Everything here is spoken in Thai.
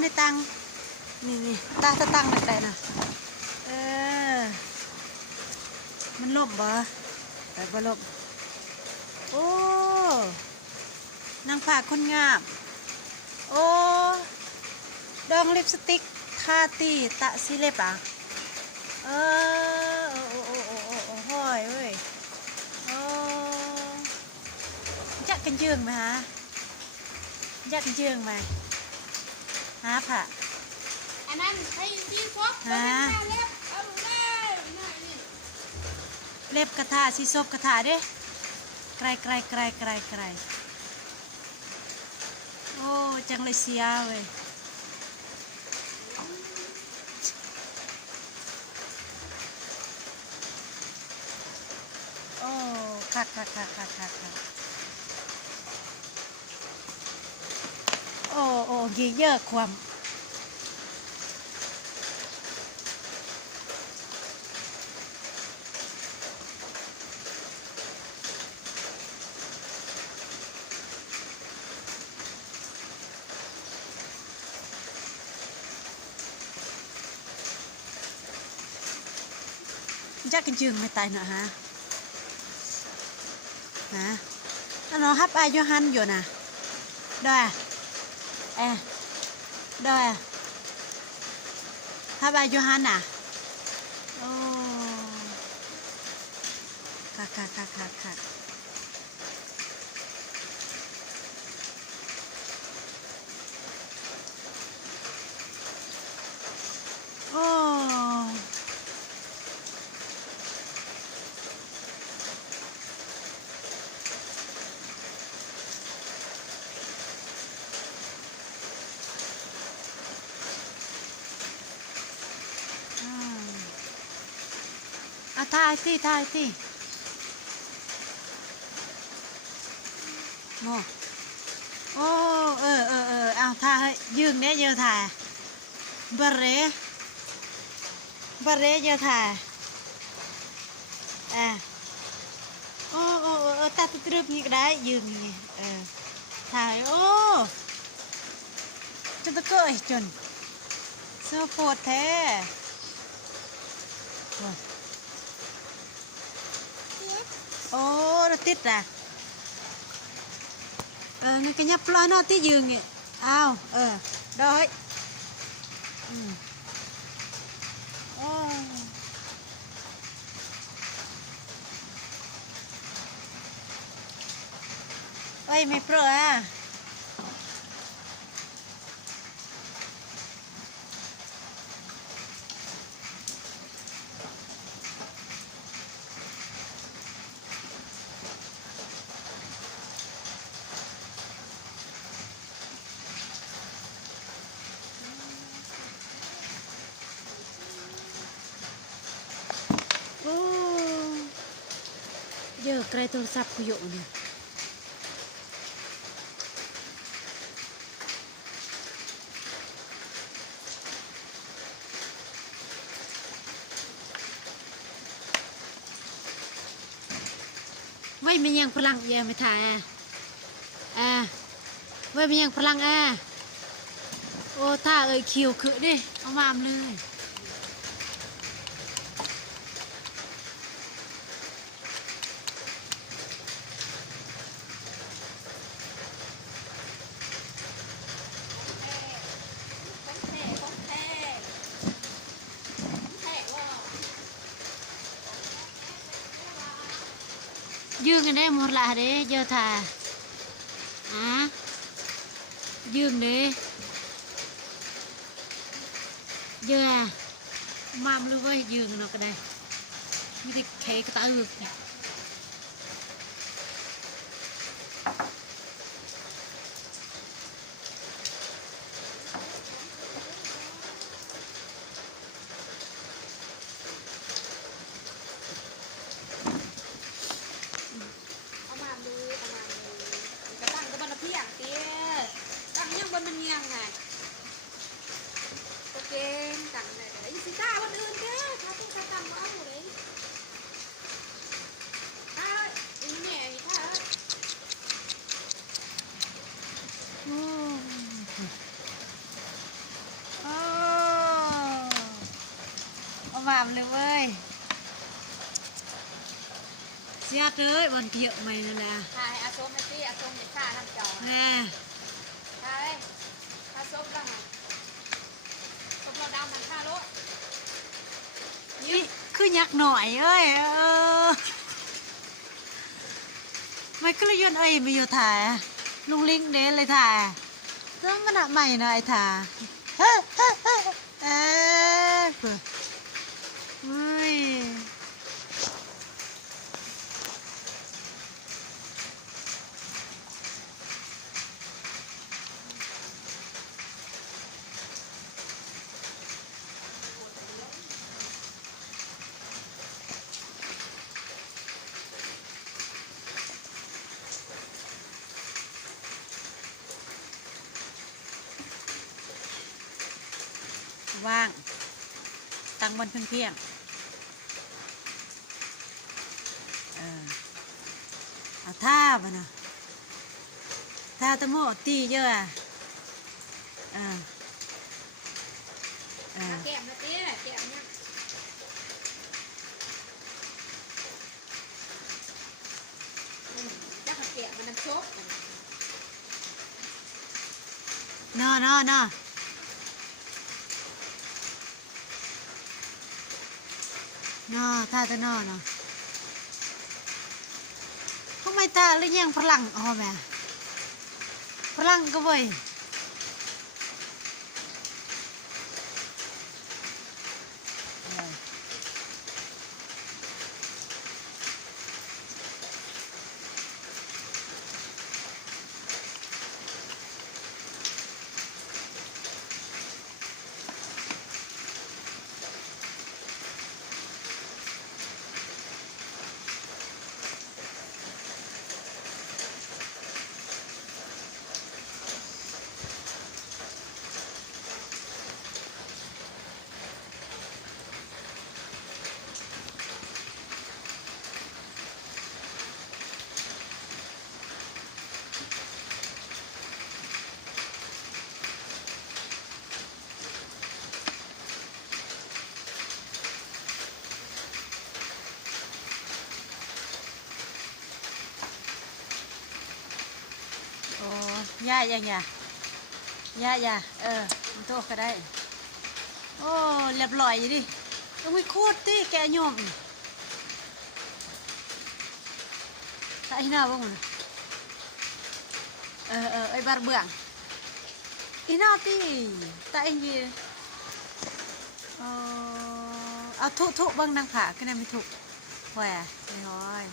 ในตังนี่ตาตั้งได้น่ะมันล่มบ่แต่บ่ล่มโอ้นางฝากคนงามโอ้ดองลิปสติกทาตีตะสิเล็บอ่ะโอ้ห้อยเว้ยโอ้จักกันเยืองไหมฮะจักกันเยืองไหมฮะผ่ะอันนั้นให้ที่ฟอกเล็บเอาเล็บกระทาสิซบกระทาเด้ไกลโอ้จังเลยเสียเว้ยโอ้คักโอ้เยอะความจักกันจึงไม่ตายเนาะฮะอันน้องฮับอายุหันอยู่นะด้วยด้วยฮับอายุหันน่ะโอ้ค่ะโอ้ถ่ายสิโอ้เอาถ่ายยืงเนี่ยเยอะถ่ายบะเร่เยอะถ่ายโอ้ตัดตรึบนี่ก็ได้ยืงนี่ถ่ายโอ้จนตะเกยจนเสื้อโพดแท้โอ้รถติดอ่ะงั้นก็ยับปล่อยนอที่ยืงนี่อ้าวได้โอ้เอ้ยไม่เปล่าอ่ะเยอะไกลโทรศัพท์กูอยู่เนี่ยไว้มันยังพลังยังไม่ถ่ายไว้มันยังพลังโอ้ถ้าคิวคือดิเอามามเลยยืงกันได้หมดละเด้เยอะถ่ายยืงเด้เยอะมามเลยเว้ยยืงเนาะก็ได้ไม่ได้เค้กตาอึกเนี่ยมันเงียงไงโอเคต่างไหนสิจ้าวันอื่นเด้อถ้าต้องการตามเอาเลย ามเลยเว้ยเสียดเลยวันเที่ยวใหม่นั่นแหละ ถ่ายอาส้มไอ้ตี้อาส้มเด็ดขาน้ำจอ แม่ ถ่ายอาส้มแล้วไงส้มเราดำมันฆ่ารถ นี่คือยักษ์หน่อยเอ้ยไม่ก็เลยยนเอ้ยไม่อยู่ถ่ายอะลุงลิงเด้เลยถ่ายแล้วมันอะใหม่นะไอ้ถ่ายเฮ้เฮ้เฮ้เอ๊ะเฮ้ยว่างตั้งบนเพียงเอาท่าบ่นะท่าตะโมตีเยอะอ่ะแก้มนะตี้แก้มเนี่ยจักแก้มมันน้ำโชก นอนอนอท่าตะนอเนาะทำไมตาหรือยังพลังอ๋อแม่พลังก็เว้ยโอ้ย่ายังย่ามันโตก็ได้โอ้เรียบร้อยอยู่ดิต้องไม่คูดที่แกโยมใส่หน้าบ้างมันไอ้บาร์เบืองอีน่าที่ตาเองยีเอาทุบางนางผาขึ้นได้ไม่ถูกแหวไม่ห้อย